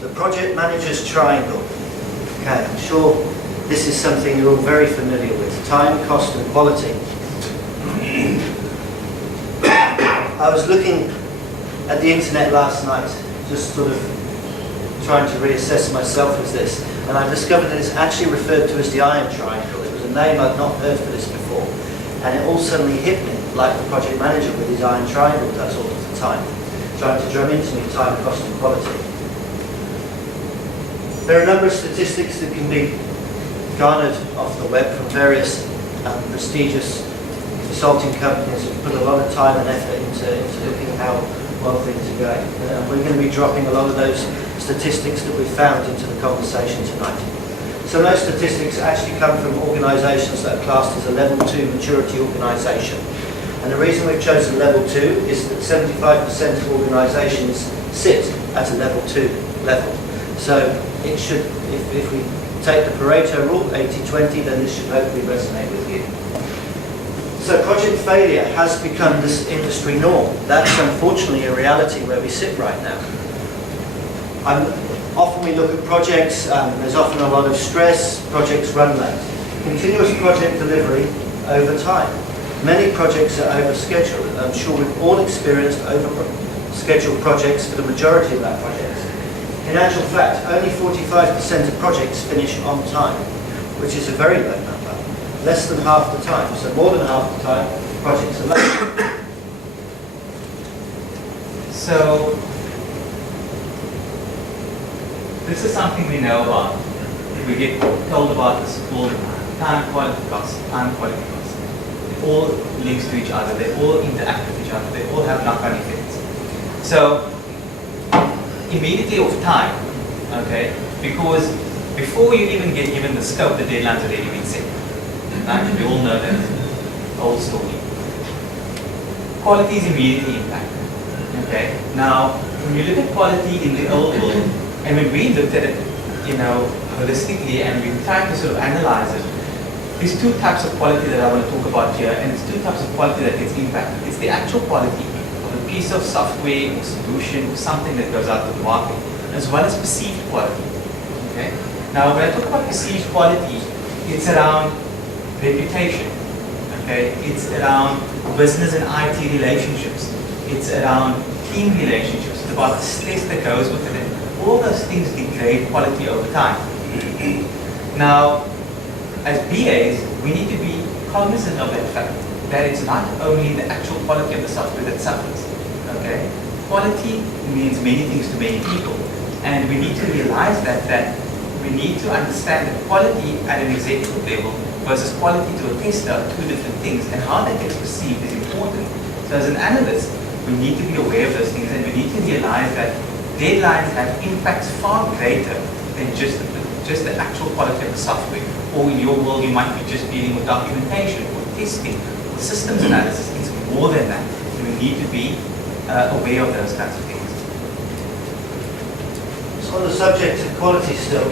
The project manager's triangle. Okay, I'm sure this is something you're all very familiar with. Time, cost and quality. I was looking at the internet last night, just sort of trying to reassess myself as this, and I discovered that it's actually referred to as the iron triangle. It was a name I'd not heard for this before, and it all suddenly hit me, like the project manager with his iron triangle does all of the time, trying to drum into me time, cost and quality. There are a number of statistics that can be garnered off the web from various prestigious consulting companies who put a lot of time and effort into looking at how well things are going. We're going to be dropping a lot of those statistics that we found into the conversation tonight. So those statistics actually come from organisations that are classed as a level 2 maturity organisation. And the reason we've chosen level 2 is that 75% of organisations sit at a level 2 level. So it should, if we take the Pareto rule, 80-20, then this should hopefully resonate with you. So project failure has become this industry norm. That's unfortunately a reality where we sit right now. Often we look at projects, there's often a lot of stress, projects run late. Continuous project delivery over time. Many projects are over schedule. I'm sure we've all experienced over scheduled projects for the majority of our projects. In actual fact, only 45% of projects finish on time, which is a very low number. Less than half the time, so more than half the time, projects are late. So, this is something we know about. We get told about this all the time. Time, quality, cost, time, quality, cost. It all links to each other. They all interact with each other. They all have knock-on effects. So, immediately off time, okay, because before you even get given the scope, the deadline's already been set. Right? We all know that old story. Quality is immediately impacted. Okay. Now, when you look at quality in the old world, and when we looked at it, holistically, and we tried to sort of analyze it, there's two types of quality that I want to talk about here, and it's two types of quality that gets impacted. It's the actual quality of a piece of software or solution or something that goes out to the market, as well as perceived quality. Okay. Now, when I talk about perceived quality, it's around reputation. Okay. It's around business and IT relationships. It's around team relationships. It's about the stress that goes with it. All those things degrade quality over time. Now, as BAs, we need to be cognizant of that fact, that it's not only the actual quality of the software that suffers. Okay? Quality means many things to many people. And we need to realize that we need to understand that quality at an executive level versus quality to a tester are two different things, and how that gets perceived is important. So as an analyst, we need to be aware of those things, and we need to realize that deadlines have impacts far greater than just the actual quality of the software. Or in your world, you might be just dealing with documentation or testing or systems analysis. It's more than that. So we need to be aware of those kinds of things. So on the subject of quality still,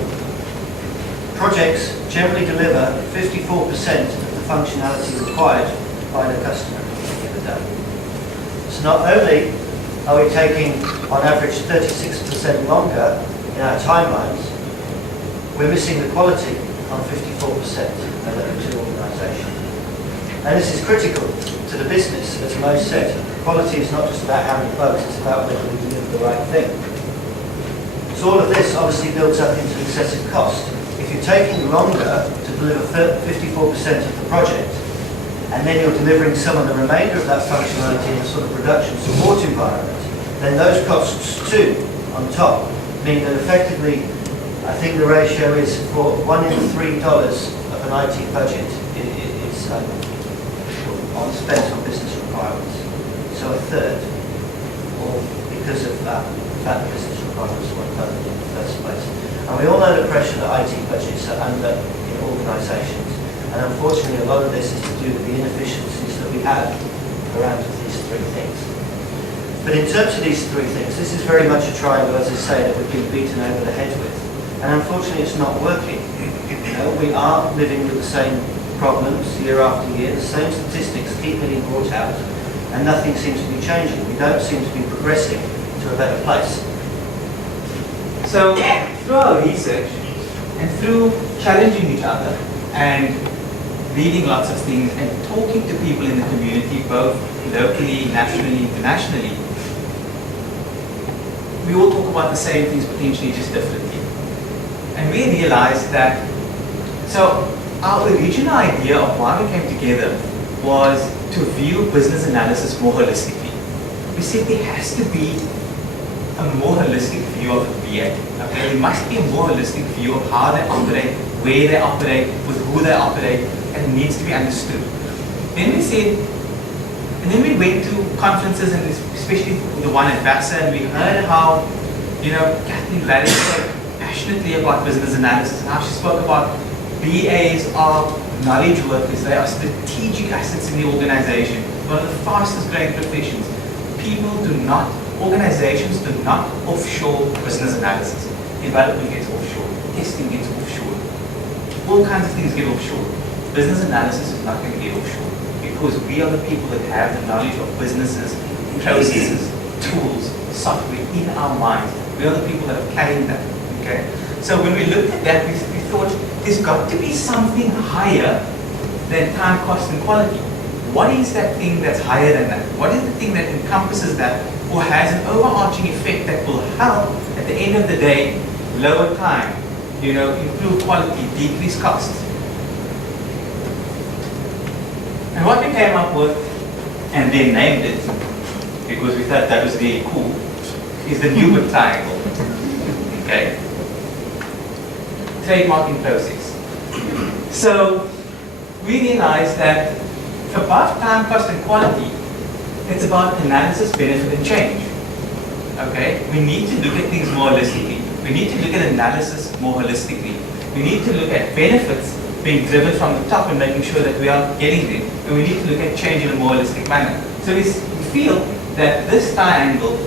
projects generally deliver 54% of the functionality required by the customer in the day. So not only are we taking, on average, 36% longer in our timelines, we're missing the quality on 54% of the organisation. And this is critical to the business, as Mo said. Quality is not just about how many bugs, it's about whether we deliver the right thing. So all of this obviously builds up into excessive cost. If you're taking longer to deliver 54% of the project, and then you're delivering some of the remainder of that functionality in a sort of production support environment, then those costs too, on top, mean that effectively, I think the ratio is for $1 in $3 of an IT budget is spent on business requirements. So a third, or because of that, the fact that business requirements weren't covered in the first place. And we all know the pressure that IT budgets are under in organisations. And unfortunately, a lot of this is to do with the inefficiencies that we have around these three things. But in terms of these three things, this is very much a triangle, as I say, that we've been beaten over the head with. And unfortunately, it's not working. We are living with the same problems year after year. The same statistics keep getting brought out, and nothing seems to be changing. We don't seem to be progressing to a better place. So through our research and through challenging each other and reading lots of things and talking to people in the community, both locally, nationally, internationally, we all talk about the same things potentially just differently. And we realized that, so our original idea of why we came together was to view business analysis more holistically. We said there has to be a more holistic view of the BA. Okay? There must be a more holistic view of how they operate, where they operate, with who they operate, and it needs to be understood. Then we said, and then we went to conferences, and especially the one at IIBASA, and we heard how, Kathleen Valley spoke passionately about business analysis, and how she spoke about BAs are knowledge workers. They are strategic assets in the organization, one of the fastest growing professions. Organizations do not offshore business analysis. Development gets offshore, testing gets offshore, all kinds of things get offshore. Business analysis is not going to get offshore because we are the people that have the knowledge of businesses, processes, tools, software in our minds. We are the people that are carrying that. Okay? So when we looked at that, we thought there's got to be something higher than time, cost, and quality. What is that thing that's higher than that? What is the thing that encompasses that or has an overarching effect that will help, at the end of the day, lower time, improve quality, decrease costs? And what we came up with, and then named it, because we thought that was really cool, is the Newbert triangle. Okay? Trademarking process. So we realized that above time, cost, and quality, it's about analysis, benefit, and change. Okay? We need to look at things more holistically. We need to look at analysis more holistically. We need to look at benefits being driven from the top and making sure that we are getting there. And we need to look at change in a more holistic manner. So we feel that this triangle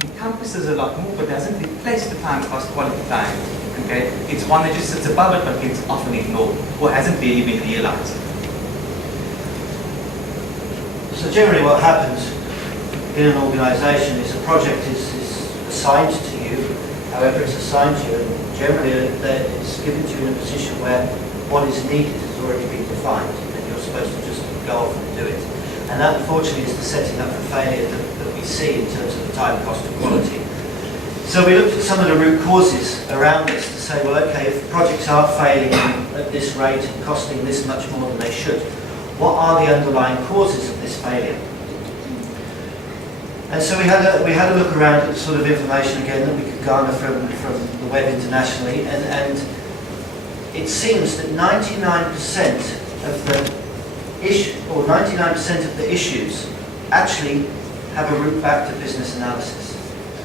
encompasses a lot more, but doesn't replace the time, cost, quality triangle. Okay? It's one that just sits above it, but gets often ignored or hasn't really been realized. So generally what happens in an organisation is a project is assigned to you, however it's assigned to you, and generally it's given to you in a position where what is needed has already been defined and you're supposed to just go off and do it. And that unfortunately is the setting up for failure that we see in terms of the time, cost and quality. So we looked at some of the root causes around this to say, well okay, if projects are failing at this rate and costing this much more than they should, what are the underlying causes of this failure? And so we had a look around at the sort of information again that we could garner from the web internationally, and it seems that 99% of the issues actually have a root back to business analysis.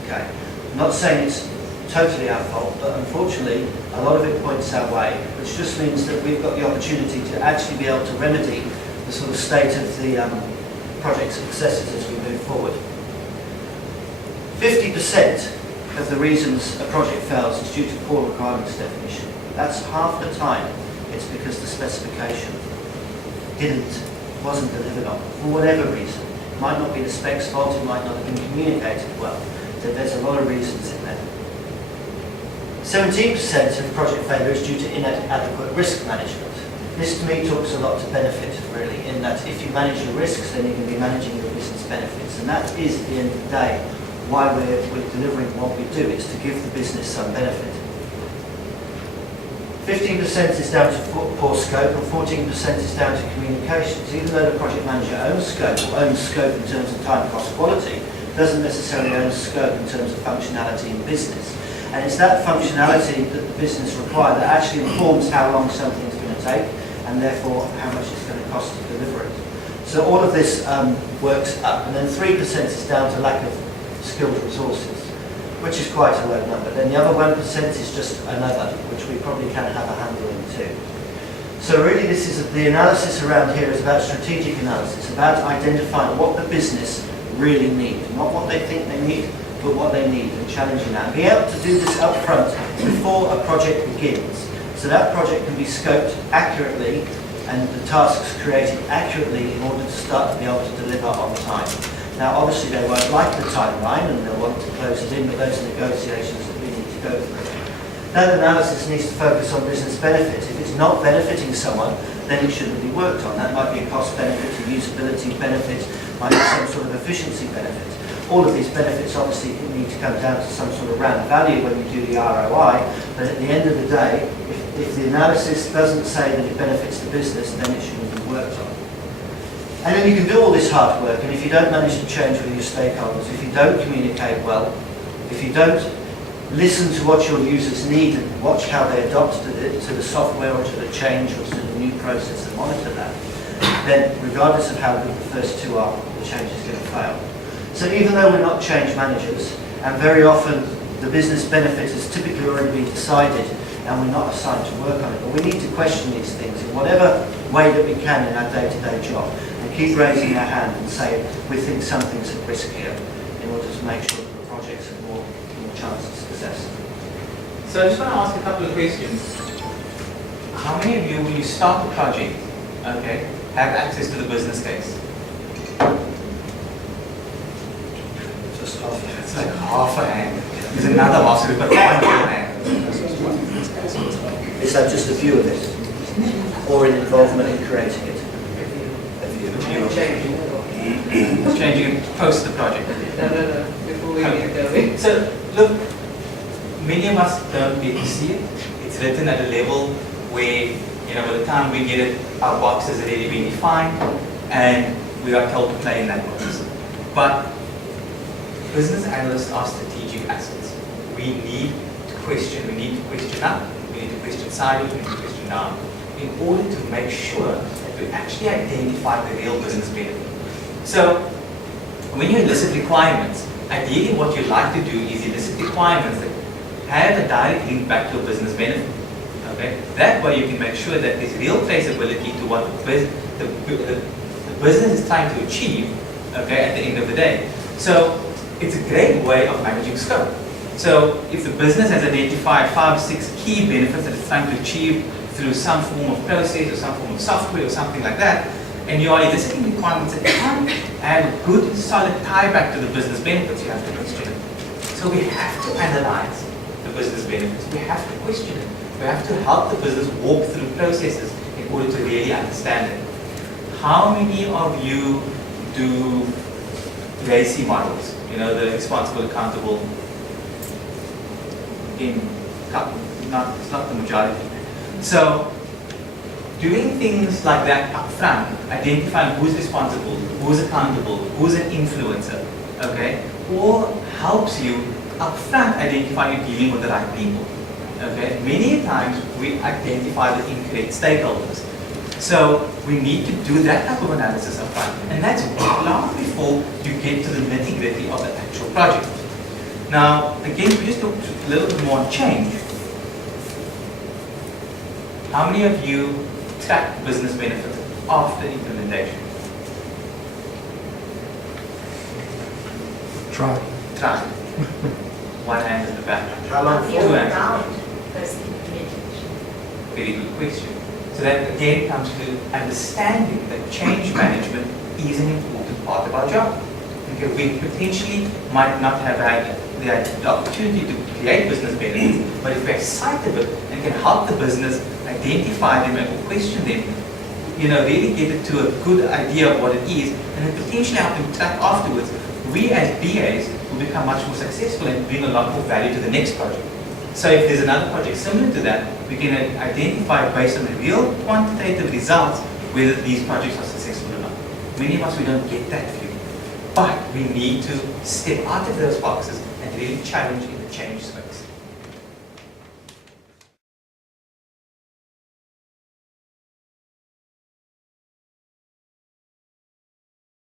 Okay, I'm not saying it's totally our fault, but unfortunately a lot of it points our way, which just means that we've got the opportunity to actually be able to remedy the sort of state of the project successes as we move forward. 50% of the reasons a project fails is due to poor requirements definition. That's half the time it's because the specification wasn't delivered on for whatever reason. It might not be the spec's fault, it might not have been communicated well. So there's a lot of reasons in there. 17% of project failure is due to inadequate risk management. This to me talks a lot to benefit, really, in that if you manage your risks, then you're going to be managing your business benefits. And that is, at the end of the day, why we're delivering what we do, is to give the business some benefit. 15% is down to poor scope, and 14% is down to communications. Even though the project manager owns scope in terms of time, cost, quality, doesn't necessarily own scope in terms of functionality in business. And it's that functionality that the business requires that actually informs how long something's going to take, and therefore how much it's going to cost to deliver it. So all of this works up. And then 3% is down to lack of skilled resources, which is quite a low number. Then the other 1% is just another, which we probably can have a handle in too. So really the analysis around here is about strategic analysis, about identifying what the business really need, not what they think they need, but what they need, and challenging that. And be able to do this up front before a project begins, so that project can be scoped accurately and the tasks created accurately in order to start to be able to deliver on time. Now obviously they won't like the timeline and they'll want to close it in, but those are negotiations that we need to go through. That analysis needs to focus on business benefits. If it's not benefiting someone, then it shouldn't be worked on. That might be a cost benefit, a usability benefit, might be some sort of efficiency benefit. All of these benefits obviously need to come down to some sort of round value when you do the ROI, but at the end of the day, if the analysis doesn't say that it benefits the business, then it shouldn't be worked on. And then you can do all this hard work, and if you don't manage to change with your stakeholders, if you don't communicate well, if you don't listen to what your users need and watch how they adopt to the software or to the change or to the new process and monitor that, then regardless of how good the first two are, the change is going to fail. So even though we're not change managers, and very often the business benefit has typically already been decided and we're not assigned to work on it, but we need to question these things in whatever way that we can in our day-to-day job and keep raising our hand and say we think something's at risk here in order to make sure that the projects have more chance of success. So I just want to ask a couple of questions. How many of you, when you start the project, okay, have access to the business case? Just half a hand. It's like half a hand. There's another half, so we've got one whole hand. Is that just a view of it? Or an involvement in creating it? It's changing it post the project. No. Before we get going. So, look, many of us don't get to see it. It's written at a level where, you know, by the time we get it, our box has already been defined, and we are told to play in that box. But business analysts are strategic assets. We need to question up, we need to question sideways, we need to question down, in order to make sure that we actually identify the real business benefit. So, when you elicit requirements, ideally what you like to do is elicit requirements that have a direct link back to a business benefit. Okay? That way you can make sure that there's real traceability to what the business is trying to achieve, okay, at the end of the day. So it's a great way of managing scope. So if the business has identified 5 or 6 key benefits that it's trying to achieve through some form of process or some form of software or something like that, and you are eliciting requirements that can't have a good, solid tie back to the business benefits, you have to question it. So we have to analyze the business benefits. We have to question it. We have to help the business walk through processes in order to really understand it. How many of you do RACI models? You know, the responsible, accountable, it's not the majority. So, doing things like that up front, identifying who's responsible, who's accountable, who's an influencer, okay, all helps you up front identify you're dealing with the right people. Okay? Many times we identify the incorrect stakeholders. So we need to do that type of analysis up front. And that's long before you get to the nitty-gritty of the actual project. Now, again, we just look a little bit more on change. How many of you track business benefits after implementation? Try. One hand in the back. How long Two for? hands. Very good question. So that again comes to understanding that change management is an important part of our job. Okay, we potentially might not have had the opportunity to create business benefits, but if we have sight of it and can help the business identify them and question them, you know, really get it to a good idea of what it is, and then potentially help them track afterwards, we as BAs will become much more successful and bring a lot more value to the next project. So if there's another project similar to that, we can identify based on the real quantitative results whether these projects are successful or not. Many of us, we don't get that view. But we need to step out of those boxes and really challenge in the change space.